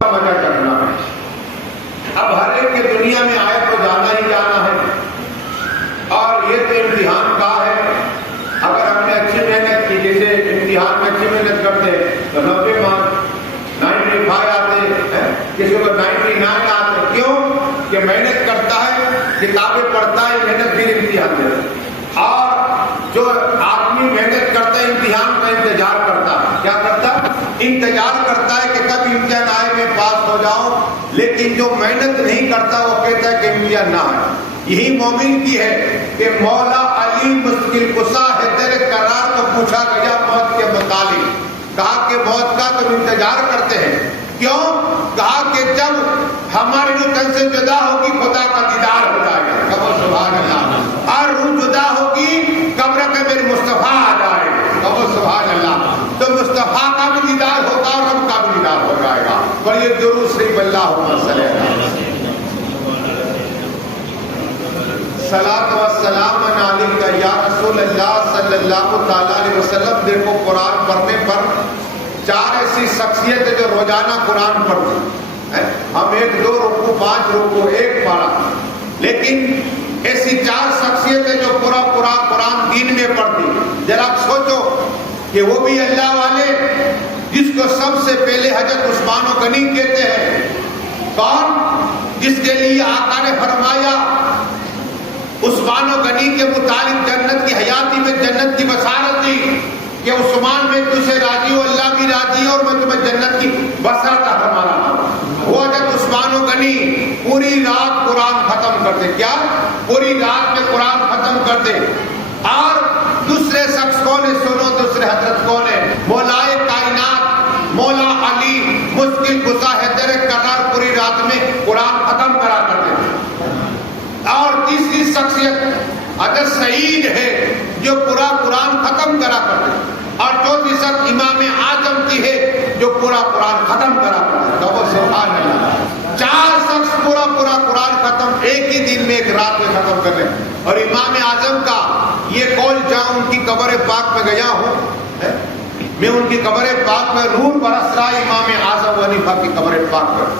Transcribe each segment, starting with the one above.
مزہ کرنا ہے. اب ہر ایک کے دنیا میں آئے تو جانا ہی جانا ہے، اور یہ تو امتحان کا ہے. اگر ہم نے اچھی محنت کی، جیسے امتحان میں اچھی محنت کرتے ہیں تو 90 مارکس 95 آتے ہیں، کسی کو 99 آتے. کیوں کہ محنت کرتا ہے، کتابیں پڑھتا ہے، محنت پھر امتحان دیتا. اور جو آدمی محنت کرتا ہے امتحان کا انتظار کرتا ہے، کیا کرتا ہے؟ انتظار کرتا ہے کہ کب امتحان آئے میں پاس ہو جاؤں. لیکن جو محنت نہیں کرتا وہ کہتا ہے کہ امتحان نہ آئے. یہی مومن کی ہے کہ مولا علی مشکل کشا ہے تیرے قرار. تو پوچھا گیا موت کے متعلق، کہا کہ موت کا تم انتظار کرتے ہیں. کیوں؟ کہا کہ جب ہماری روح تن سے جدا ہوگی خدا کا دیدار ہو جائے گا. کہو سبحان اللہ. اور روح جدا ہوگی قبر کے میرے مصطفیٰ آ جائے گا. کہو سبحان اللہ. تو مصطفیٰ کا بھی دیدار ہوگا اور رب کا بھی دیدار ہو جائے گا. پر یہ درود شریف اللہم صلی اللہ صلاۃ و سلام علیک یا رسول اللہ صلی اللہ تعالی علیہ وسلم. دیکھو قرآن پڑھنے پر 4 ایسی شخصیت ہے جو روزانہ قرآن پڑھتی ہے. ہم 1 2 رکوع 5 رکوع 1 پارہ، لیکن ایسی 4 شخصیت ہے جو پورا قرآن دین میں پڑھتی. ذرا سوچو کہ وہ بھی اللہ والے جس کو سب سے پہلے حضرت عثمان غنی کہتے ہیں. کون؟ جس کے لیے آقا نے فرمایا عثمان غنی کے متعلق جنت کی حیاتی میں جنت کی بشارت دی کہ عثمان میں تجھے راضی ہوں، اللہ بھی راضی ہے، اور میں تمہیں جنت کی بشارت فرما رہا ہوں. وہ حضرت عثمان غنی پوری رات قرآن ختم کرتے. کیا؟ پوری رات میں قرآن ختم کرتے. اور دوسرے شخص کون ہے؟ سنو دوسرے حضرت کون ہے؟ مولائے کائنات مولا علی مشکل کشا ہے تیرے قرار پوری رات میں قرآن ختم کرا کرتے تھے. اور تیسری شخصیت حضرت سعید ہے جو پورا قرآن ختم کرا کرتے. اور چوتھی شخص امام اعظم کی ہے جو پورا قرآن ختم کرا کرتے. تو سبحان اللہ. 4 شخص پورا قرآن ختم ایک ہی دن میں ایک رات میں ختم کر لیں. اور امام اعظم کا یہ قول، جہاں ان کی قبر پاک میں گیا ہوں میں، ان کی قبر پاک میں نور برس رہا ہے امام اعظم حنیفہ کی قبر پاک پر.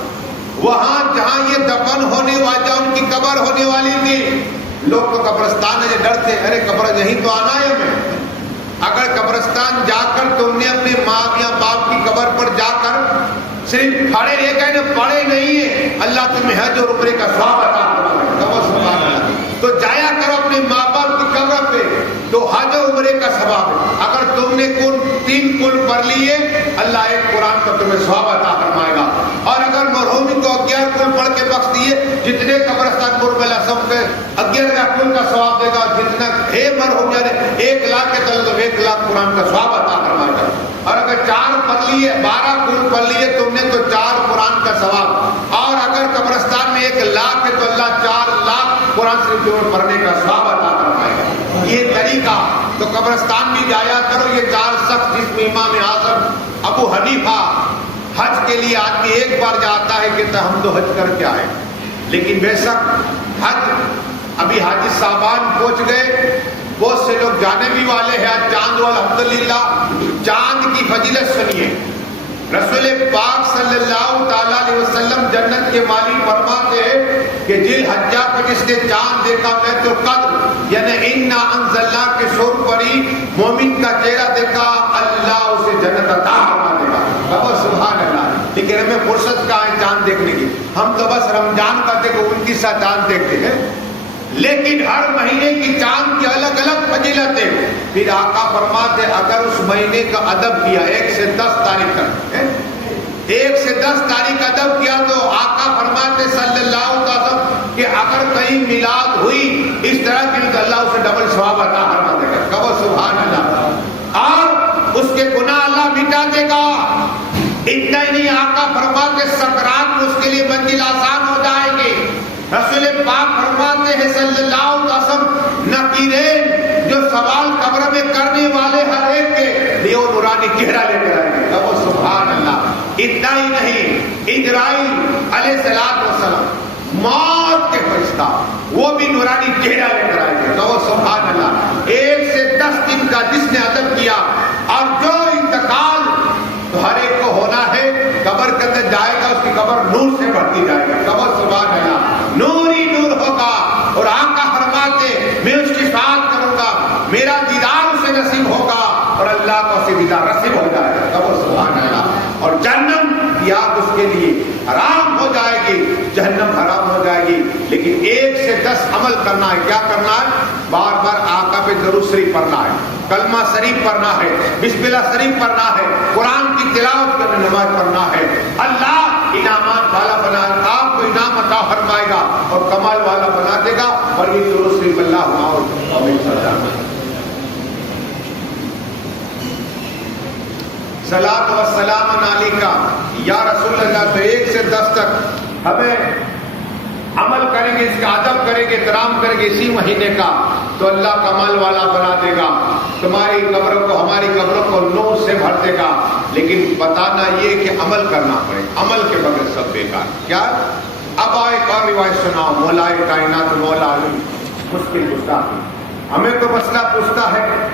وہاں جہاں یہ دفن ہونے والی، جہاں ان کی قبر ہونے والی تھی، لوگ تو قبرستان سے ڈرتے، ارے قبر یہیں تو آنا ہے ہمیں. اگر قبرستان جا کر تم نے اپنے ماں یا باپ کی قبر پر جا کر صرف کھڑے رہ گئے، پڑے نہیں ہے، اللہ تمہیں حج اور عمرے کا ثواب عطا فرمائے. تو جایا کرو اپنے ماں باپ کی قبر پہ، تو حج اور عمرے کا ثواب ہے. اگر تم نے 3 کل پڑھ لیے، اللہ 1 قرآن کا تمہیں ثواب عطا فرمائے گا. اور اگر مرحومی کو 11 کل پڑھ کے بخش دیے، جتنے قبرستان قرب سب کے 11 کل کا ثواب دے گا. جتنا ہے مرحوم یعنی 1 لاکھ کے تلے تو 1 لاکھ قرآن کا ثواب عطا فرمائے گا. اور اگر 4 پڑھ لیے، 12 کل پڑھ لیے تم نے، تو 4 قرآن کا ثواب. اور اگر قبرستان میں 1 لاکھ ہے تو اللہ 4 لاکھ قرآن شریف پڑھنے کا ثواب عطا فرمائے گا. یہ طریقہ. تو قبرستان بھی جایا کرو. یہ 4 شخص جس میں امام اعظم ابو حنیفہ، حج کے لیے آدمی ایک بار جاتا ہے کہتا ہم تو حج کر کے آئے. لیکن بے شک حج ابھی حاجی صاحبان پہنچ گئے، بہت سے لوگ جانے بھی والے ہیں. آج چاند الحمدللہ چاند کی فضیلت سنیے. رسول پاک صلی اللہ تعالی علیہ وسلم جنت کے مالی فرماتے ہیں کہ ذی الحجہ کو جس نے چاند دیکھا لیلۃ القدر یعنی انا انزلنا کے سور پڑی، مومن کا چہرہ دیکھا، اللہ اسے جنت عطا فرما دے گا. سبحان اللہ. لیکن ہمیں فرصت کہاں ہے چاند دیکھنے کی؟ ہم تو بس رمضان کا دیکھو 29 چاند دیکھتے ہیں. لیکن ہر مہینے کی چاند کی الگ الگ فضیلتیں. پھر آقا فرماتے اگر اس مہینے کا ادب کیا 1 سے 10 تاریخ تک، 1 سے 10 تاریخ ادب کیا، تو آقا فرماتے صلی اللہ علیہ وسلم کہ اگر کہیں میلاد ہوئی اس طرح کی تو اللہ اسے ڈبل ثواب عطا فرما دے گا. کہو سبحان اللہ. اور اس کے گناہ اللہ مٹا دے گا. اتنا ہی نہیں، آقا فرماتے سکرات میں اس کے لیے منزل آسان ہو جائے گی. رسول پاک فرماتے ہیں صلی اللہ علیہ وسلم نقیرین جو سوال قبر میں کرنے والے ہر ایک کے لیے وہ نورانی چہرہ لے کر آئیں گے. وہ سبحان اللہ. اتنا ہی نہیں، اسرائیل علیہ السلام موت کے فرشتہ وہ بھی نورانی چہرہ لے کر آئیں گے. وہ سبحان اللہ. 1 سے 10 دن کا جس نے ادب کیا، اور جو انتقال تو ہر ایک کو ہونا ہے، قبر کے اندر جائے گا، اس کی قبر نور سے بھرتی جائے گی. قبر سبحان اللہ نور ہی نور ہوگا. اور آقا فرماتے میں اس کی شفاعت کروں گا, میرا دیدار اسے نصیب ہوگا اور اللہ کو اسے دیدار نصیب ہو جائے گا. قبر سبحان اللہ. اور جہنم کی آگ اس کے لیے حرام ہو جائے گی, جہنم حرام ہو جائے گی. لیکن 1 سے 10 عمل کرنا ہے. کیا کرنا ہے؟ بار بار آقا پہ درود شریف پڑھنا ہے, کلمہ شریف پڑھنا ہے, بسم اللہ شریف پڑھنا ہے, قرآن کی تلاوت کرنا, نماز پڑھنا ہے. اللہ انعامات والا بنا, آپ کو انعام عطا فرمائے گا اور کمال والا بنا دے گا. اور یہ درود شریف اللہ صلاۃ و سلام علیکہ یا رسول اللہ. تو 1 سے 10 تک ہمیں عمل کریں گے, اس کا ادب کریں گے, احترام کریں گے اسی مہینے کا, تو اللہ کمال والا بنا دے گا. تمہاری قبروں کو, ہماری قبروں کو نور سے بھر دے گا. لیکن بتانا یہ کہ عمل کرنا پڑے, عمل کے بغیر سب بیکار. کیا اب ایک اور روایت سناؤ. مولا کائنات مولا علی مشکل گستاخی. ہمیں تو مسئلہ پوچھتا ہے,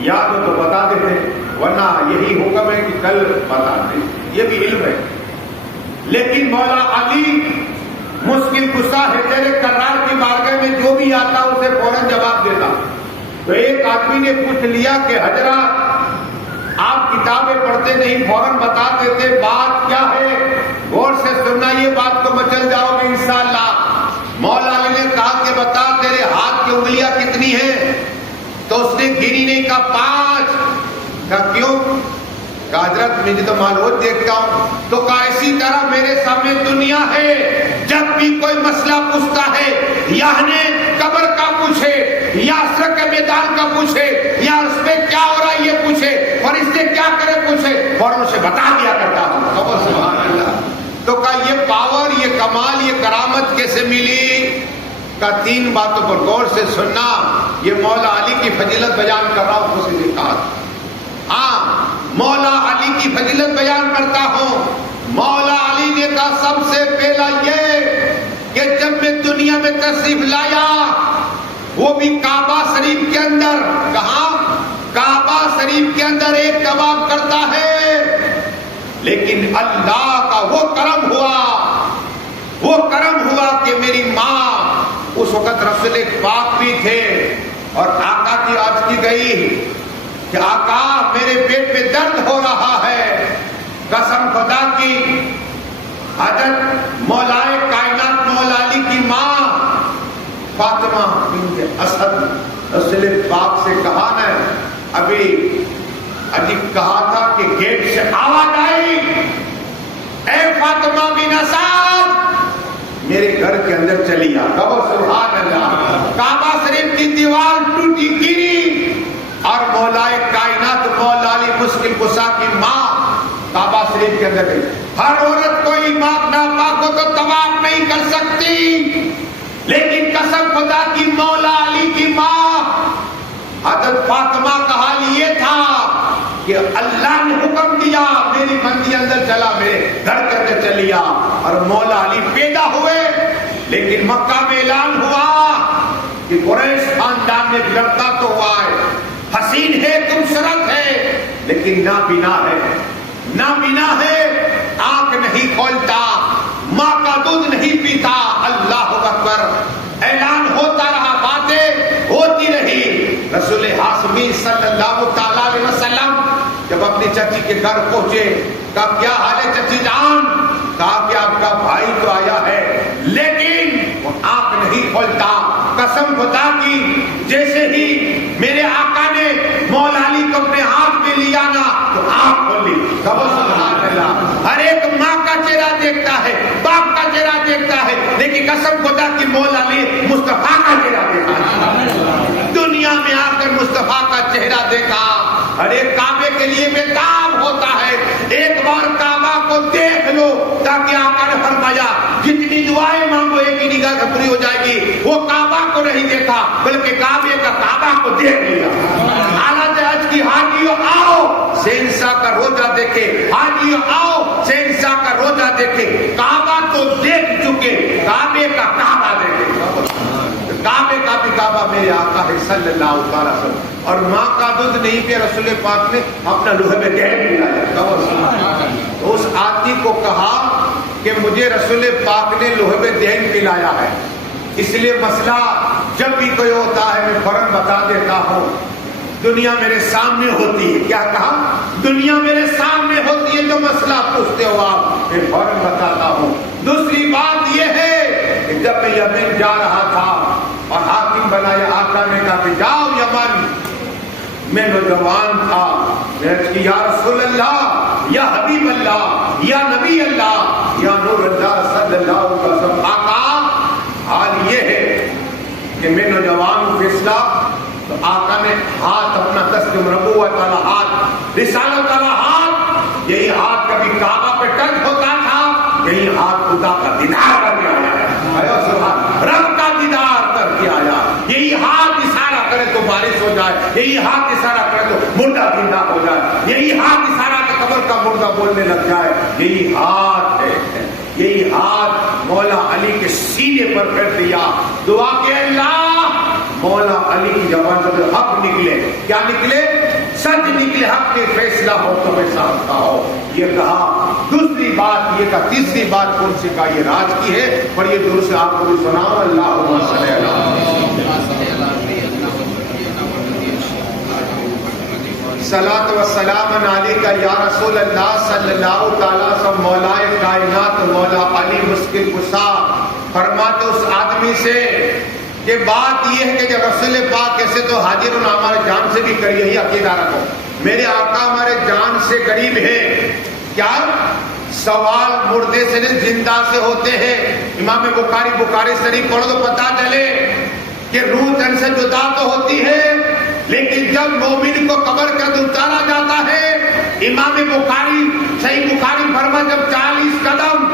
یاد ہو تو بتا دیتے, ورنہ یہی حکم ہے کہ کل بتا دیں, یہ بھی علم ہے. لیکن مولا علی مشکل گسا ہے, تیرے کرار کی بارگاہ میں جو بھی آتا اسے فوراً جواب دیتا. تو ایک آدمی نے پوچھ لیا کہ حضرات آپ کتابیں پڑھتے نہیں, فوراً بتا دیتے, بات کیا ہے؟ غور سے سننا, یہ بات کو مچل جاؤ گے انشاءاللہ. مولا علی نے کہا کہ بتا تیرے ہاتھ کی انگلیاں کتنی ہیں؟ تو اس نے گنی نہیں, کہا 5. کہا کیوں؟ کہا حضرت مجھے تو مال روز دیکھتا ہوں. تو کہا اسی طرح میرے سامنے دنیا ہے, جب بھی کوئی مسئلہ پوچھتا ہے, یعنی قبر کا پوچھے یا اسر کے میدان کا پوچھے یا اس میں کیا ہو رہا ہے یہ پوچھے اور اس سے کیا کرے پوچھے, فوراً اسے بتا دیا کرتا ہوں. قبر سبحان اللہ. تو کہا یہ پاور, یہ کمال, یہ کرامت کیسے ملی؟ کا 3 باتوں پر غور سے سننا. یہ مولا علی کی فضیلت بیان کر رہا ہوں, خصوصی کہا. مولا علی کی فضیلت بیان کرتا ہوں. مولا علی نے کہا سب سے پہلا یہ کہ جب میں دنیا میں تشریف لایا, وہ بھی کعبہ شریف کے اندر. کہاں؟ کعبہ شریف کے اندر ایک طواف کرتا ہے. لیکن اللہ کا وہ کرم ہوا کہ میری ماں, اس وقت رسول پاک بھی تھے, اور آقا کی عرض کی گئی کہ آقا میرے پیٹ میں درد ہو رہا ہے. قسم خدا کی, حضرت مولائے کائنات مولا علی کی ماں فاطمہ بنت اسد رسول پاک سے کہا نا, ابھی کہا تھا کہ گیٹ سے آواز آئی, اے فاطمہ بن اسد میرے گھر کے اندر چلی آ. قبر سبحان اللہ. کعبہ شریف کی دیوار ٹوٹی گری اور مولائے کائنات مولا علی مشکل کشا کی ماں کعبہ شریف کے اندر گئی. ہر عورت کوئی ماں ناپاک ہو تو طواف نہیں کر سکتی, لیکن قسم خدا کی مولا علی کی ماں حضرت فاطمہ کا حال یہ تھا کہ اللہ نے حکم دیا, میری بندی اندر چلا, میرے گھر کے اندر چلی آ. اور مولا علی پیدا ہوئے, لیکن مکہ میں اعلان ہوا کہ قریش خاندان میں لڑکا تو ہوا ہے, حسین ہے, خوبصورت ہے, لیکن نابینا ہے, آنکھ نہیں کھولتا, ماں کا دودھ نہیں پیتا. اللہ اکبر. اعلان ہوتا رہا, باتیں ہوتی رہی. رسول ہاشمی صلی اللہ تعالی علیہ وسلم جب اپنی چچی کے گھر پہنچے, کہا کیا حال ہے چچی جان؟ کہا کہ آپ کا بھائی تو آیا ہے, لیکن وہ آنکھ نہیں کھولتا. قسم خدا کی, جیسے ہی میرے آقا نے مولا علی کو اپنے ہاتھ میں لیا نا تو آنکھ کھولی. سبحان اللہ. ہر ایک ماں کا چہرہ دیکھتا ہے, باپ کا چہرہ دیکھتا ہے, لیکن قسم خدا کی مولا علی مصطفیٰ کا چہرہ دیکھا. دنیا میں آ کر مصطفیٰ کا چہرہ دیکھا. ہر ایک کعبے کے لیے بےتاب ہوتا ہے, ایک بار کعبہ کو دیکھ لو, تاکہ آقا نے فرمایا جتنی دعائیں مانگو ایک ہی نگاہ سے پوری ہو جائے گی. وہ کعبہ کو نہیں دیکھا, بلکہ کعبے کا کعبہ کو دیکھ لیا. حالت حج کی حاجیوں آؤ شہنشاہ کا روزہ دیکھے, حاجیوں آؤ شہنشاہ کا روزہ دیکھے. کعبہ تو دیکھ چکے, کعبے کا کعبہ دیکھے. کعبے کا بھی کعبہ میرے آقا ہے صلی اللہ تعالی وسلم. اور ماں کا دودھ نہیں پیا, رسول پاک نے اپنا لوہے میں گہر ملایا. تو اس آدمی کو کہا کہ مجھے رسول پاک نے لوہب دین پلایا ہے، اس لیے مسئلہ جب بھی کوئی ہوتا ہے میں فوراً بتا دیتا ہوں، دنیا میرے سامنے ہوتی ہے. کیا کہا؟ دنیا میرے سامنے ہوتی ہے، جو مسئلہ پوچھتے ہو آپ میں فوراً بتاتا ہوں. دوسری بات یہ ہے کہ جب میں یمن جا رہا تھا اور حاکم بنایا، آقا نے کہا کہ جاؤ یمن. میں نوجوان تھا، میں نے کہا یا رسول اللہ، یا حبیب اللہ، یا نبی اللہ، یا نور اللہ صلی اللہ علیہ وسلم. آقا حال یہ ہے کہ میں نوجوان فیصلہ. تو آقا نے ہاتھ اپنا دست نبوت والا ہاتھ، رسالت والا ہاتھ، یہی ہاتھ کبھی کعبہ پہ ٹچ ہوتا تھا، یہی ہاتھ خدا کا دیدار کر کے آیا، رب کا دیدار کر کے آیا. یہی ہاتھ اشارہ کرے تو بارش ہو جائے، یہی ہاتھ اشارہ کرے تو مردہ زندہ ہو جائے، یہی ہاتھ اشارہ کے قبر کا مردہ بولنے لگ جائے. یہی ہاتھ ہے، یہی ہاتھ مولا علی کے سینے پر پھیر دیا. دعا کہ اللہ مولا علی کی زبان سے حق نکلے. کیا نکلے؟ سچ نکلے، حق کے فیصلہ ہو تو میں ساتھ ہو. یہ کہا. دوسری بات یہ کہا. تیسری بات کون سی کہا؟ یہ راج کی ہے، پر یہ دور سے آپ کو بھی سناؤ. اللہم صلی اللہ صلاۃ و سلام علیک یا رسول اللہ صلی اللہ تعالیٰ وسلم. مولا کائنات مولا علی مشکل کشا فرماتے اس آدمی سے کہ بات یہ ہے کہ جب رسول پاک کیسے تو حاضر ہمارے جان سے بھی قریب، یہی عقیدہ رکھو. میرے آقا ہمارے جان سے قریب ہے. کیا سوال مردے سے نہیں زندہ سے ہوتے ہیں. امام بخاری شریف پڑھو تو پتا چلے کہ روح تن سے جدا تو ہوتی ہے، لیکن جب مومن کو قبر کا اتارا جاتا ہے، امام بخاری صحیح بخاری فرما جب 40 قدم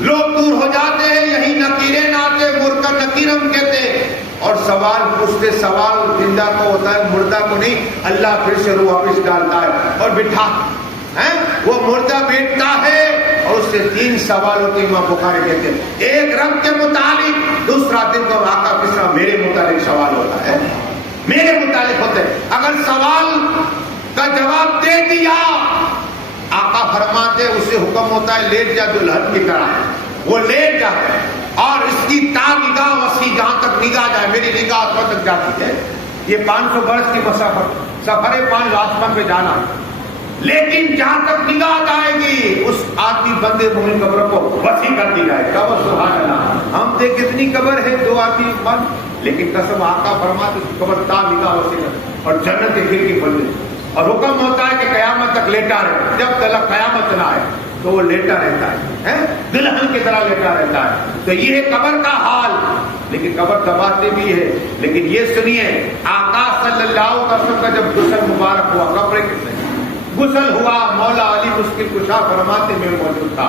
لوگ دور ہو جاتے ہیں، یہی نکیرے ناتے مرکا نکیرم کہتے، اور سوال پوچھتے. سوال زندہ کو ہوتا ہے، مردہ کو نہیں. اللہ پھر سے روح واپس ڈالتا ہے اور بٹھا وہ مردہ بیٹھتا ہے اور اس سے 3 سوال ہوتے ہیں. امام بخاری کہتے ہیں ایک رب کے متعلق، دوسرا دن کو آقا کس طرح میرے متعلق سوال ہوتا ہے، میرے متعلق ہوتے ہیں. اگر سوال کا جواب دے دیا، آقا فرماتے اسے حکم ہوتا ہے لیٹ جا دلہن کی طرح. وہ لیٹ جاتا ہے اور اس کی تا نگاہ وسیع جہاں تک نگاہ جائے. میری نگاہ آسمان تک جاتی ہے. یہ 500 برس کی مسافت، سفر 5 آسمان پہ جانا، لیکن جہاں تک نگاہ جائے گی اس آدمی بندے مومن قبر کو وسیع کر دی جائے. قبر سبحان اللہ. ہم دیکھ کتنی قبر ہے، 2 آدمی بند، لیکن قسم آقا فرماتے قبر تا نگاہ وسیع کر اور جنت کی کھڑکی کھول دی. اور حکم ہوتا ہے کہ قیامت تک لیٹا رہے، جب تک قیامت نہ آئے تو وہ لیٹا رہتا ہے، دلہن کی طرح لیٹا رہتا ہے. تو یہ ہے قبر کا حال. لیکن قبر دباتے بھی ہے. لیکن یہ سنیے، آقا صلی اللہ علیہ وسلم کا جب غسل مبارک ہوا، قبر کتنے غسل ہوا، مولا علی مشکل کشا فرماتے میں موجود تھا.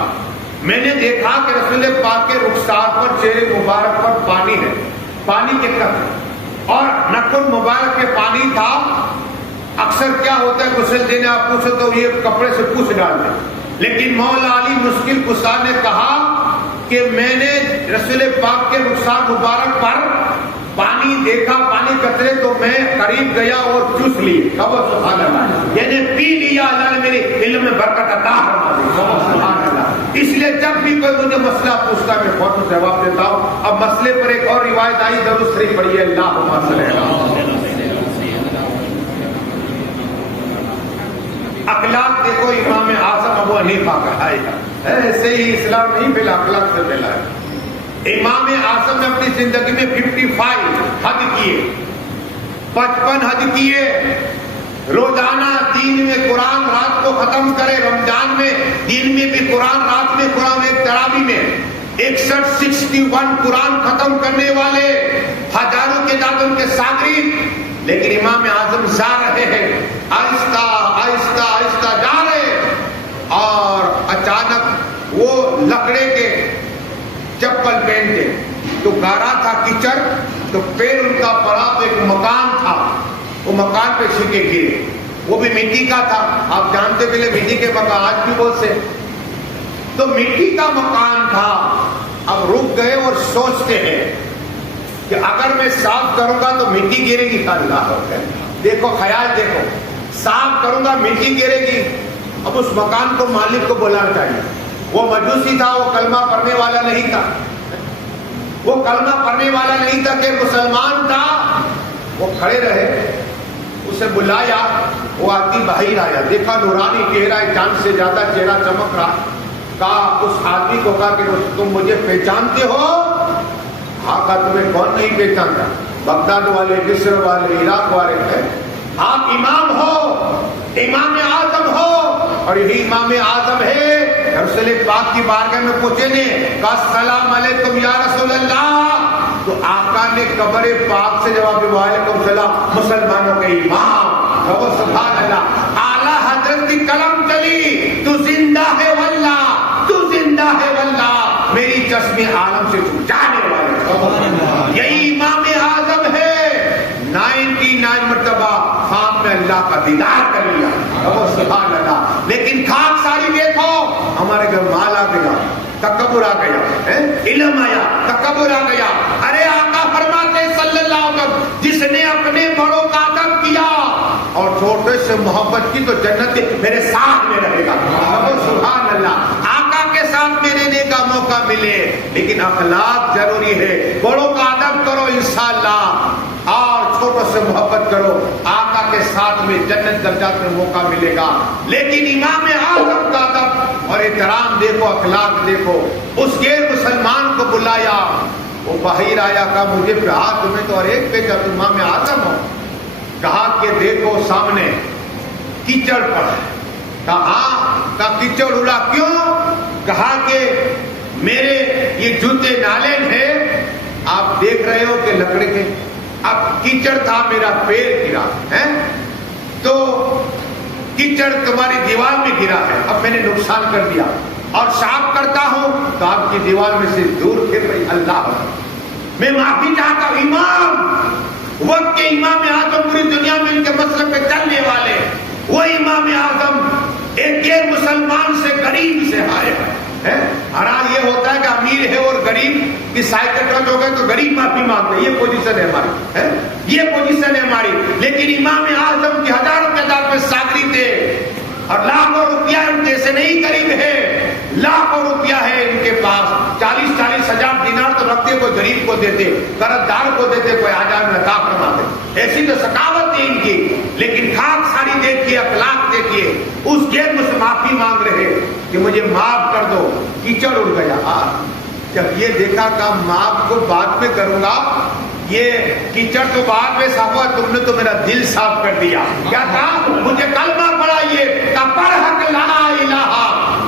میں نے دیکھا کہ رسول پاک کے رخسار پر، چہرے مبارک پر پانی ہے. پانی کتنا تھا اور نکن مبارک کے پانی تھا. اکثر کیا ہوتا ہے غسل دینے آپ پوچھو تو یہ کپڑے سے پوچھ ڈالتے، لیکن مولا علی مشکل کشا نے کہا کہ میں نے رسول پاک کے رخسار مبارک پر پانی دیکھا، پانی قطرے، تو میں قریب گیا اور چوس لیے. سبحان اللہ، یعنی پی لیا. اللہ نے میرے علم میں برکت عطا فرما دی. سبحان اللہ. اس لیے جب بھی کوئی مجھے مسئلہ پوچھتا ہے میں فوراً جواب دیتا ہوں. اب مسئلے پر ایک اور روایت آئی، درود شریف پڑھیے. اللہم صلی اللہ. اخلاق دیکھو، امام اعظم ابو حنیفہ کا ہے، ایسے ہی اسلام نہیں پھیلا، اخلاق سے پھیلا ہے. امام اعظم نے اپنی زندگی میں 55 حج کیے، 55 حج کیے. روزانہ دین میں قرآن رات کو ختم کرے، رمضان میں دین میں بھی قرآن، رات میں قرآن، ایک تراویح میں 61 قرآن ختم کرنے والے ہزاروں کے تعداد ان کے شاگرد. لیکن امام اعظم جا رہے ہیں، آہستہ آہستہ آہستہ جا رہے، اور اچانک وہ لکڑے کے چپل پہنتے، تو گارا تھا کیچڑ، تو پیر ان کا پڑا تو ایک مکان تھا، وہ مکان پہ چھکے گرے. وہ بھی مٹی کا تھا. آپ جانتے پہلے مٹی کے مکان آج بھی بہت سے، تو مٹی کا مکان تھا. اب رک گئے اور سوچتے ہیں کہ اگر میں صاف کروں گا تو مٹی گرے گی. اللہ دیکھو، خیال دیکھو، صاف کروں گا مٹی گرے گی. اب اس مکان کو مالک کو بلانا چاہیے. وہ مجوسی تھا، وہ کلمہ پڑھنے والا نہیں تھا، وہ کلمہ پڑھنے والا نہیں تھا کہ مسلمان تھا. وہ کھڑے رہے، اسے بلایا، وہ آتی باہر آیا، دیکھا نورانی چہرہ، چاند سے زیادہ چہرہ چمک رہا. کہا اس آدمی کو کہا کہ تم مجھے پہچانتے ہو؟ ہاں. کہا تمہیں کون نہیں پہچانتا؟ بغداد والے، مصر والے، عراق والے ہیں. آپ امام ہو، امام اعظم ہو، اور یہی امام اعظم ہے. رسول پاک کی بارگاہ میں پوچھے نے، کہا السلام علیکم یا رسول اللہ. تو آقا نے قبر پاک سے جواب دیا، وعلیکم السلام، مسلمانوں کے امام. سبحان اللہ. اعلیٰ حضرت کی قلم چلی، تو زندہ ہے واللہ، تو زندہ ہے واللہ، میری چشم عالم سے جانے والے. یہی امام اعظم ہے. 99 مرتبہ خواب میں اللہ کا دیدار کر لیا. سبحان اللہ. لیکن خاک ساری دیکھو، ہمارے گھر مال آ گیا، تکبر آ گیا، علم آیا، تکبر آ گیا. ارے آقا فرماتے صلی اللہ علیہ وسلم، جس نے اپنے بڑوں کا ادب کیا اور چھوٹے سے محبت کی تو جنت میرے ساتھ میں رہے گا. سبحان اللہ. آقا کے ساتھ میں رہنے کا موقع ملے، لیکن اخلاق ضروری ہے. بڑوں کا ادب کرو انشاءاللہ، اور چھوٹوں سے محبت کرو، آقا کے ساتھ میں جنت درجات میں موقع ملے گا. لیکن امام اعظم کا ادب اور احترام دیکھو، اخلاق دیکھو. اس غیر مسلمان کو بلایا، وہ باہر آیا، کہا مجھے تمہیں تو اور ایک پہ تم امام اعظم ہو. کہا کہ دیکھو سامنے کیچڑ پڑا ہے. کہا ہاں. کہا کیچڑ اڑا کیوں؟ کہا کہ میرے یہ جوتے نالین ہے، آپ دیکھ رہے ہو کہ لکڑے کے، اب کیچڑ تھا، میرا پیر گرا ہے، تو کیچڑ تمہاری دیوار میں گرا ہے، اب میں نے نقصان کر دیا، اور صاف کرتا ہوں تو آپ کی دیوار میں سے دور پھر رہی. اللہ میں معافی چاہتا ہوں. امام، وقت کے امام اعظم، پوری دنیا میں ان کے مسلک پہ چلنے والے، وہ امام اعظم ایک غیر مسلمان سے غریب سے آئے ہیں. حرام یہ ہوتا ہے کہ امیر ہے اور غریب کی سائیکل ٹچ ہو گئے تو غریب معافی مانگتے ہیں. یہ پوزیشن ہے ہماری، یہ پوزیشن ہے ہماری. لیکن امام اعظم کی ہزاروں تعداد میں ساتھی تھے، اور لاکھوں روپیہ ان جیسے نہیں قریب ہے، لاکھوں روپیہ ہے ان کے پاس. 40-40 ہزار دینار تو رکھتے، کوئی غریب کو دیتے، قرض دار کو دیتے، کوئی آجان میں عطا فرماتے. ایسی تو ثقافت ہے ان کی. لیکن خاک ساری دیکھیے، اخلاق دیکھیے. اس غیر مجھ سے معافی مانگ رہے کہ مجھے معاف کر دو، کیچڑ اڑ گیا. جب یہ دیکھا کہ معاف کو بعد میں کروں گا، یہ کیچڑ تو بعد میں صاف ہوا، تم نے تو میرا دل صاف کر دیا. کیا کہا؟ مجھے کلمہ پڑھائیے، پرحق لا الہ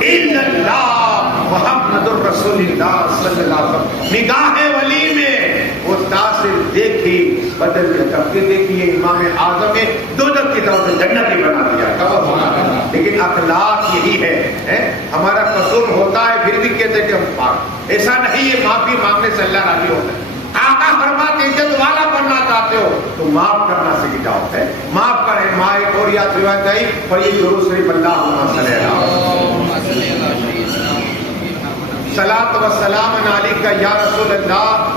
الا اللہ محمد الرسول اللہ صلی اللہ علیہ وسلم. نگاہ ولی میں وہ تاثر دیکھی، بدل کے طبقے دیکھیے. امام اعظم نے دوزخ کی طرف سے جنتی بنا دیا. لیکن اخلاق یہی ہے. ہمارا قصور ہوتا ہے پھر بھی کہتے کہ ہم پاک. ایسا نہیں، یہ معافی مانگنے سے اللہ راضی ہوتا ہے. آقا فرماتے ہیں جب والا بننا چاہتے ہو تو معاف کرنا سیکھ جاؤ. معاف کریں. ماں ایک اور یاد روایت آئی، پر یہ درود شریف اللہم صلی اللہ صلاۃ و سلام علیک یا رسول اللہ